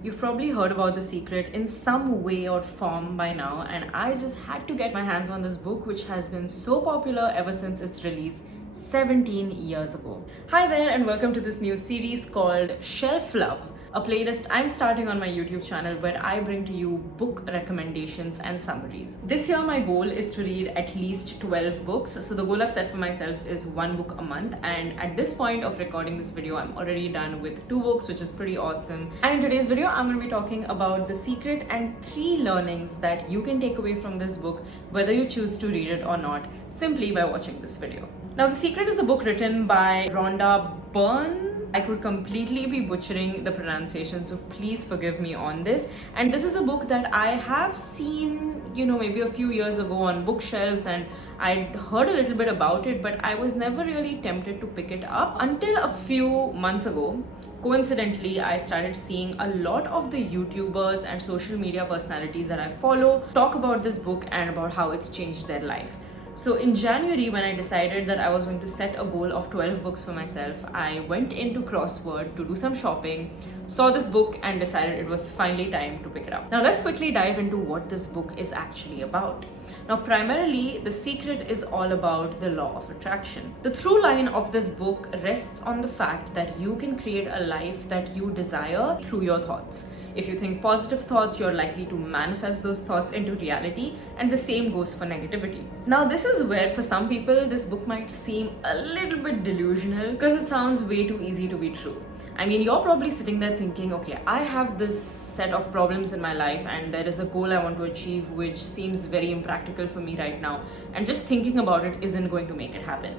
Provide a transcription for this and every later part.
You've probably heard about The Secret in some way or form by now, and I just had to get my hands on this book, which has been so popular ever since its release 17 years ago. Hi there, and welcome to this new series called Shelf Love, a playlist I'm starting on my YouTube channel where I bring to you book recommendations and summaries. This year, my goal is to read at least 12 books. So the goal I've set for myself is one book a month. And at this point of recording this video, I'm already done with 2 books, which is pretty awesome. And in today's video, I'm going to be talking about The Secret and 3 learnings that you can take away from this book, whether you choose to read it or not, simply by watching this video. Now, The Secret is a book written by Rhonda Byrne. I could completely be butchering the pronunciation, so please forgive me on this. And this is a book that I have seen, maybe a few years ago on bookshelves, and I'd heard a little bit about it, but I was never really tempted to pick it up until a few months ago. Coincidentally, I started seeing a lot of the YouTubers and social media personalities that I follow talk about this book and about how it's changed their life. So in January, when I decided that I was going to set a goal of 12 books for myself, I went into Crossword to do some shopping, saw this book, and decided it was finally time to pick it up. Now let's quickly dive into what this book is actually about. Now primarily, The Secret is all about the law of attraction. The through line of this book rests on the fact that you can create a life that you desire through your thoughts. If you think positive thoughts, you're likely to manifest those thoughts into reality, and the same goes for negativity. Now, this is where for some people, this book might seem a little bit delusional because it sounds way too easy to be true. I mean, you're probably sitting there thinking, okay, I have this set of problems in my life and there is a goal I want to achieve which seems very impractical for me right now, and just thinking about it isn't going to make it happen.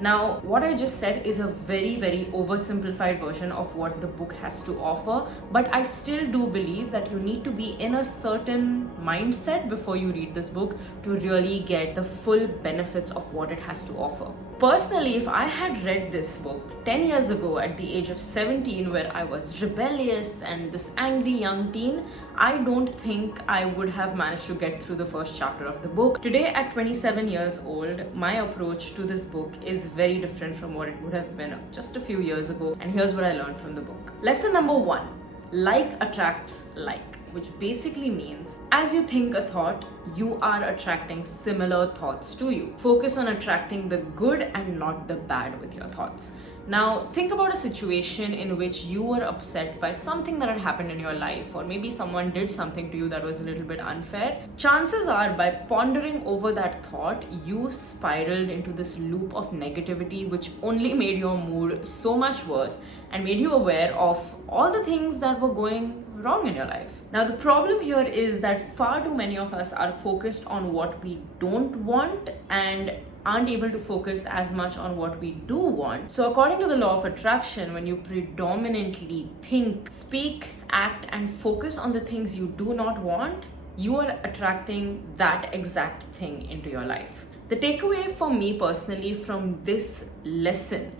Now, what I just said is a very, very oversimplified version of what the book has to offer, but I still do believe that you need to be in a certain mindset before you read this book to really get the full benefits of what it has to offer. Personally, if I had read this book 10 years ago at the age of 17, where I was rebellious and this angry young teen, I don't think I would have managed to get through the first chapter of the book. Today, at 27 years old, my approach to this book is very different from what it would have been just a few years ago. And here's what I learned from the book. Lesson number 1, like attracts like, which basically means as you think a thought, you are attracting similar thoughts to you. Focus on attracting the good and not the bad with your thoughts. Now, think about a situation in which you were upset by something that had happened in your life, or maybe someone did something to you that was a little bit unfair. Chances are, by pondering over that thought, you spiraled into this loop of negativity, which only made your mood so much worse and made you aware of all the things that were going wrong in your life. Now, the problem here is that far too many of us are focused on what we don't want and aren't able to focus as much on what we do want. So according to the law of attraction, when you predominantly think, speak, act, and focus on the things you do not want, you are attracting that exact thing into your life. The takeaway for me personally from this lesson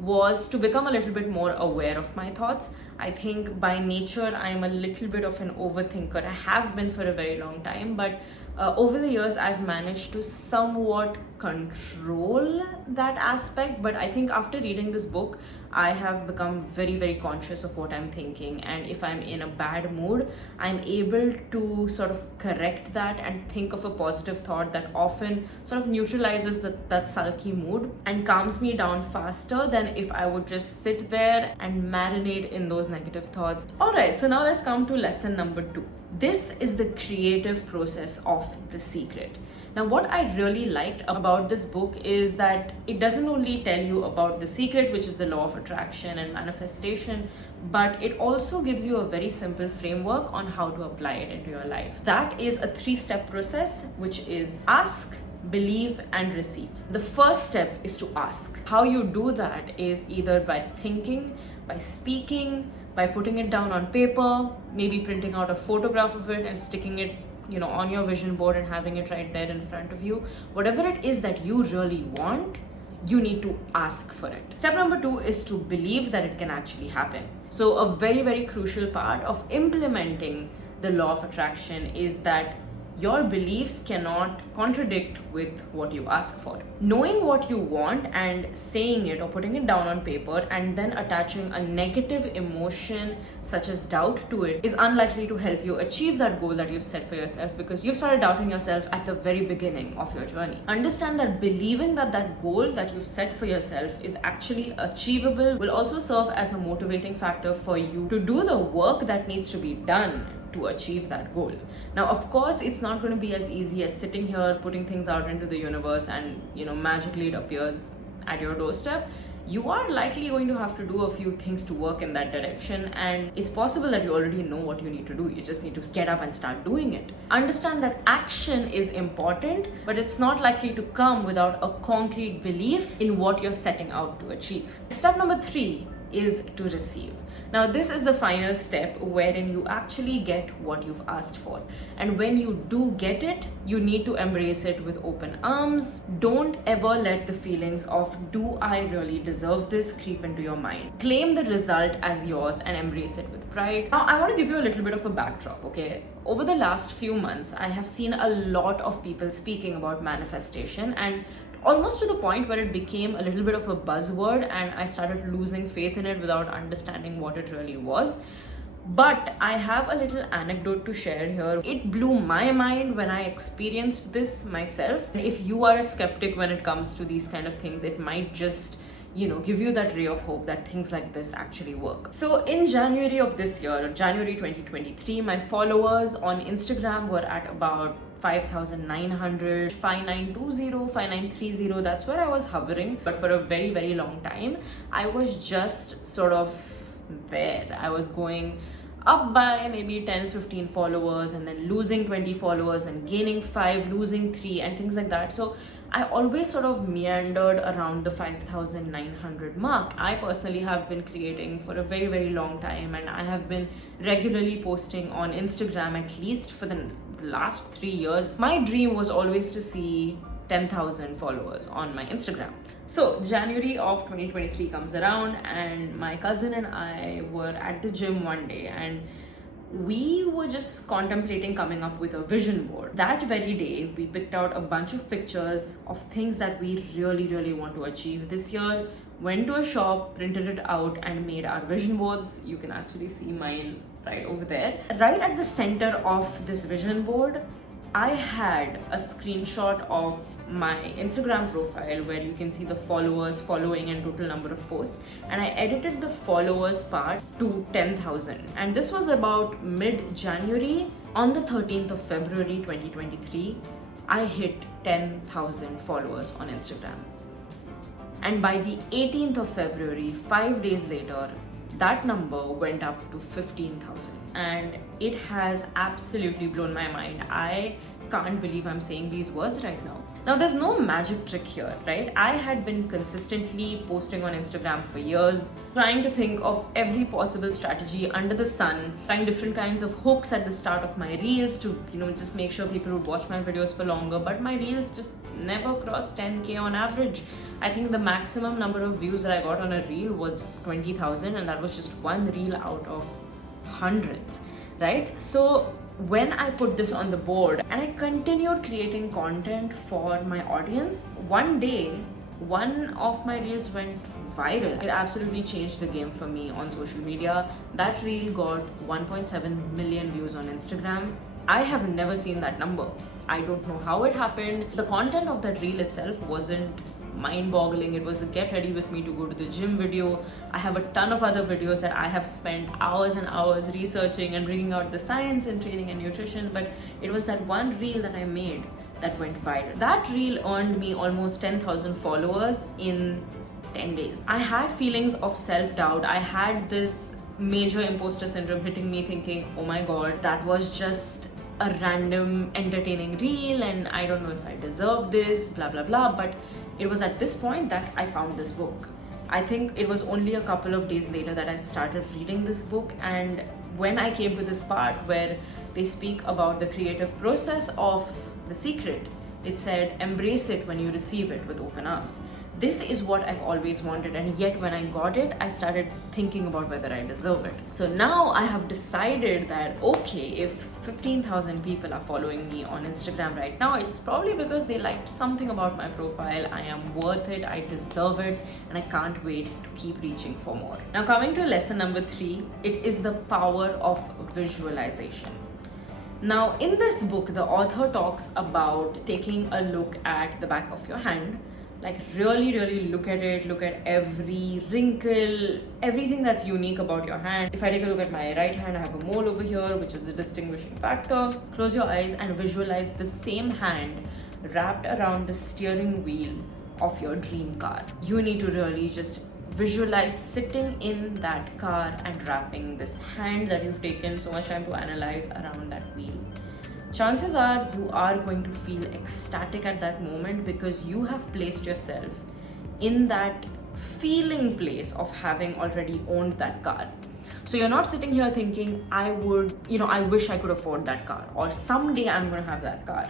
was to become a little bit more aware of my thoughts. I think by nature, I'm a little bit of an overthinker. I have been for a very long time, but over the years, I've managed to somewhat control that aspect. But I think after reading this book, I have become very, very conscious of what I'm thinking. And if I'm in a bad mood, I'm able to sort of correct that and think of a positive thought that often sort of neutralizes that sulky mood and calms me down faster than if I would just sit there and marinate in those negative thoughts. All right, so now let's come to lesson number 2. This is the creative process of The Secret. Now, what I really liked about this book is that it doesn't only tell you about the secret, which is the law of attraction and manifestation, but it also gives you a very simple framework on how to apply it into your life. That is a 3-step process, which is ask, believe, and receive. The first step is to ask. How you do that is either by thinking, by speaking, by putting it down on paper, maybe printing out a photograph of it and sticking it on your vision board and having it right there in front of you. Whatever it is that you really want, you need to ask for it. Step number 2 is to believe that it can actually happen. So a very, very crucial part of implementing the law of attraction is that your beliefs cannot contradict with what you ask for. Knowing what you want and saying it or putting it down on paper and then attaching a negative emotion such as doubt to it is unlikely to help you achieve that goal that you've set for yourself, because you started doubting yourself at the very beginning of your journey. Understand that believing that that goal that you've set for yourself is actually achievable will also serve as a motivating factor for you to do the work that needs to be done to achieve that goal. Now, of course, it's not going to be as easy as sitting here, putting things out into the universe and, magically it appears at your doorstep. You are likely going to have to do a few things to work in that direction, and it's possible that you already know what you need to do. You just need to get up and start doing it. Understand that action is important, but it's not likely to come without a concrete belief in what you're setting out to achieve. Step number 3 is to receive. Now, this is the final step wherein you actually get what you've asked for. And when you do get it, you need to embrace it with open arms. Don't ever let the feelings of, do I really deserve this, creep into your mind. Claim the result as yours and embrace it with pride. Now, I want to give you a little bit of a backdrop, okay? Over the last few months, I have seen a lot of people speaking about manifestation, and almost to the point where it became a little bit of a buzzword and I started losing faith in it without understanding what it really was. But I have a little anecdote to share here. It blew my mind when I experienced this myself. If you are a skeptic when it comes to these kind of things, it might just give you that ray of hope that things like this actually work. So in January of this year, January 2023, my followers on Instagram were at about 5,900, 5,920, 5,930. That's where I was hovering. But for a very, very long time, I was just sort of there. I was going up by maybe 10, 15 followers and then losing 20 followers and gaining 5, losing 3 and things like that. So I always sort of meandered around the 5,900 mark. I personally have been creating for a very, very long time, and I have been regularly posting on Instagram at least for the last 3 years. My dream was always to see 10,000 followers on my Instagram. So January of 2023 comes around and my cousin and I were at the gym one day and we were just contemplating coming up with a vision board. That very day, we picked out a bunch of pictures of things that we really, really want to achieve this year, went to a shop, printed it out and made our vision boards. You can actually see mine right over there. Right at the center of this vision board, I had a screenshot of my Instagram profile where you can see the followers, following and total number of posts, and I edited the followers part to 10,000, and this was about mid-January. On the 13th of February 2023, I hit 10,000 followers on Instagram, and by the 18th of February, 5 days later, that number went up to 15,000, and it has absolutely blown my mind. I can't believe I'm saying these words right now. Now, there's no magic trick here, right? I had been consistently posting on Instagram for years, trying to think of every possible strategy under the sun, trying different kinds of hooks at the start of my reels to, just make sure people would watch my videos for longer, but my reels just never crossed 10K on average. I think the maximum number of views that I got on a reel was 20,000, and that was just one reel out of hundreds, right? So when I put this on the board and I continued creating content for my audience, one day, one of my reels went viral. It absolutely changed the game for me on social media. That reel got 1.7 million views on Instagram. I have never seen that number. I don't know how it happened. The content of that reel itself wasn't mind-boggling. It was a get ready with me to go to the gym video. I have a ton of other videos that I have spent hours and hours researching and bringing out the science in training and nutrition, but it was that one reel that I made that went viral. That reel earned me almost 10,000 followers in 10 days. I had feelings of self-doubt. I had this major imposter syndrome hitting me, thinking, oh my god, that was just a random entertaining reel and I don't know if I deserve this, blah blah blah. But it was at this point that I found this book. I think it was only a couple of days later that I started reading this book, and when I came to this part where they speak about the creative process of The Secret, it said, embrace it when you receive it with open arms. this is what I've always wanted, and yet when I got it, I started thinking about whether I deserve it. So now I have decided that, okay, if 15,000 people are following me on Instagram right now, it's probably because they liked something about my profile. I am worth it, I deserve it, and I can't wait to keep reaching for more. Now, coming to lesson number 3, it is the power of visualization. Now, in this book, the author talks about taking a look at the back of your hand, like really look at it, look at every wrinkle, everything that's unique about your hand. If I take a look at my right hand, I have a mole over here, which is a distinguishing factor. Close your eyes and visualize the same hand wrapped around the steering wheel of your dream car. You need to really just visualize sitting in that car and wrapping this hand that you've taken so much time to analyze around that wheel. Chances are you are going to feel ecstatic at that moment because you have placed yourself in that feeling place of having already owned that car. So you're not sitting here thinking, I wish I could afford that car, or someday I'm going to have that car.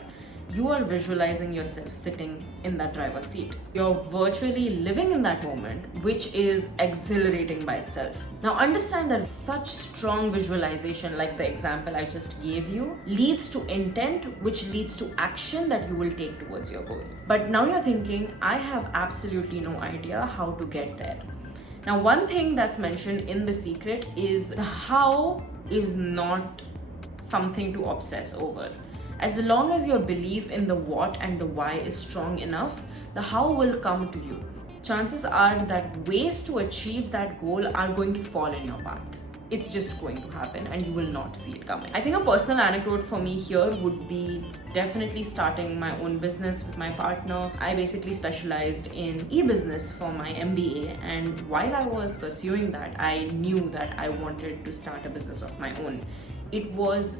You are visualizing yourself sitting in that driver's seat. You're virtually living in that moment, which is exhilarating by itself. Now understand that such strong visualization, like the example I just gave you, leads to intent, which leads to action that you will take towards your goal. But now you're thinking, I have absolutely no idea how to get there. Now, one thing that's mentioned in The Secret is the how is not something to obsess over. As long as your belief in the what and the why is strong enough, the how will come to you. Chances are that ways to achieve that goal are going to fall in your path. It's just going to happen and you will not see it coming. I think a personal anecdote for me here would be definitely starting my own business with my partner. I basically specialized in e-business for my MBA, and while I was pursuing that, I knew that I wanted to start a business of my own. It was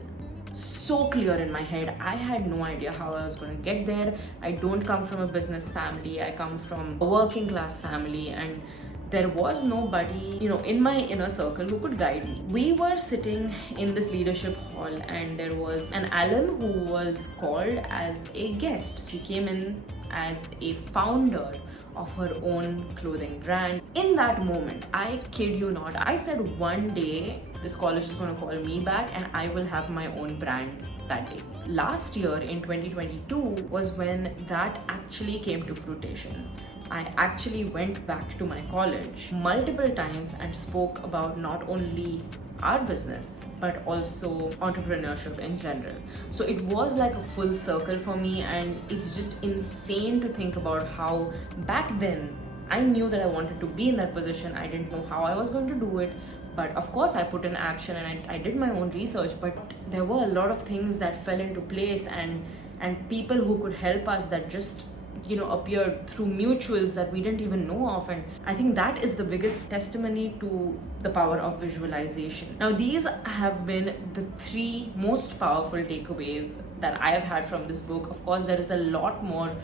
so clear in my head. I had no idea how I was going to get there. I don't come from a business family. I come from a working class family, and there was nobody, in my inner circle who could guide me. We were sitting in this leadership hall, and there was an alum who was called as a guest. She came in as a founder of her own clothing brand. In that moment, I kid you not, I said one day this college is going to call me back and I will have my own brand that day. Last year in 2022 was when that actually came to fruition. I actually went back to my college multiple times and spoke about not only our business but also entrepreneurship in general. So it was like a full circle for me, and it's just insane to think about how back then I knew that I wanted to be in that position. I didn't know how I was going to do it, but of course I put in action and I did my own research, but there were a lot of things that fell into place and people who could help us that just appeared through mutuals that we didn't even know of. And I think that is the biggest testimony to the power of visualization. Now, these have been the 3 most powerful takeaways that I have had from this book. Of course, there is a lot more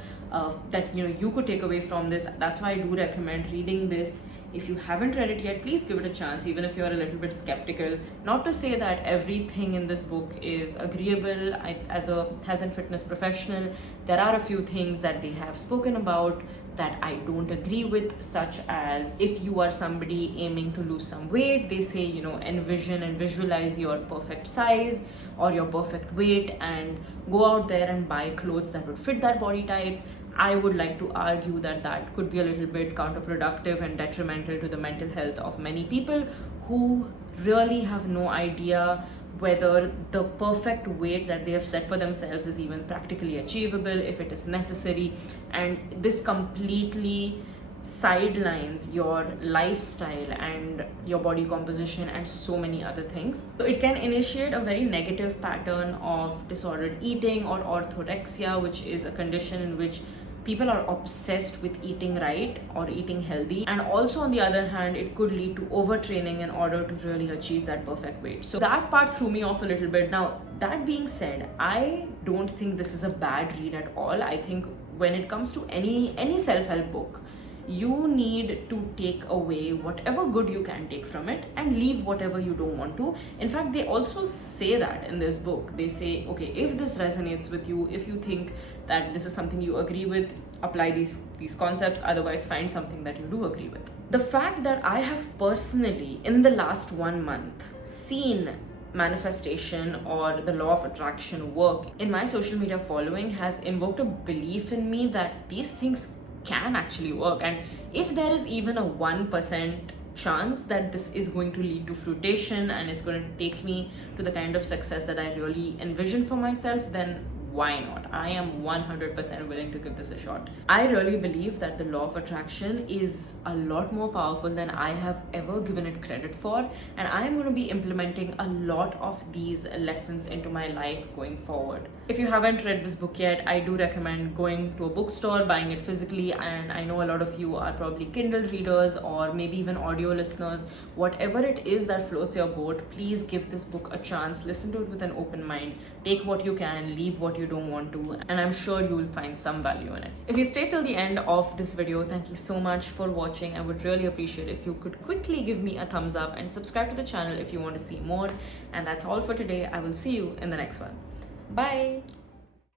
that you could take away from this. That's why I do recommend reading this. If you haven't read it yet, please give it a chance, even if you're a little bit skeptical. Not to say that everything in this book is agreeable. As a health and fitness professional, there are a few things that they have spoken about that I don't agree with, such as if you are somebody aiming to lose some weight, they say, envision and visualize your perfect size or your perfect weight and go out there and buy clothes that would fit that body type. I would like to argue that could be a little bit counterproductive and detrimental to the mental health of many people who really have no idea whether the perfect weight that they have set for themselves is even practically achievable, if it is necessary. And this completely sidelines your lifestyle and your body composition and so many other things. So it can initiate a very negative pattern of disordered eating or orthorexia, which is a condition in which people are obsessed with eating right or eating healthy. And also, on the other hand, it could lead to overtraining in order to really achieve that perfect weight. So that part threw me off a little bit. Now, that being said, I don't think this is a bad read at all. I think when it comes to any self-help book, You need to take away whatever good you can take from it and leave whatever you don't want to. In fact, they also say that in this book. They say, okay, if this resonates with you, if you think that this is something you agree with, apply these concepts. Otherwise, find something that you do agree with. The fact that I have personally, in the last 1 month, seen manifestation or the law of attraction work in my social media following has invoked a belief in me that these things can actually work. And if there is even a 1% chance that this is going to lead to fruition and it's going to take me to the kind of success that I really envision for myself, then why not? I am 100% willing to give this a shot. I really believe that the law of attraction is a lot more powerful than I have ever given it credit for, and I am going to be implementing a lot of these lessons into my life going forward. If you haven't read this book yet, I do recommend going to a bookstore, buying it physically, and I know a lot of you are probably Kindle readers or maybe even audio listeners. Whatever it is that floats your boat, please give this book a chance. Listen to it with an open mind. Take what you can, leave what you don't want to, and I'm sure you will find some value in it. If you stayed till the end of this video, thank you so much for watching. I would really appreciate if you could quickly give me a thumbs up and subscribe to the channel if you want to see more. And that's all for today. I will see you in the next one. Bye.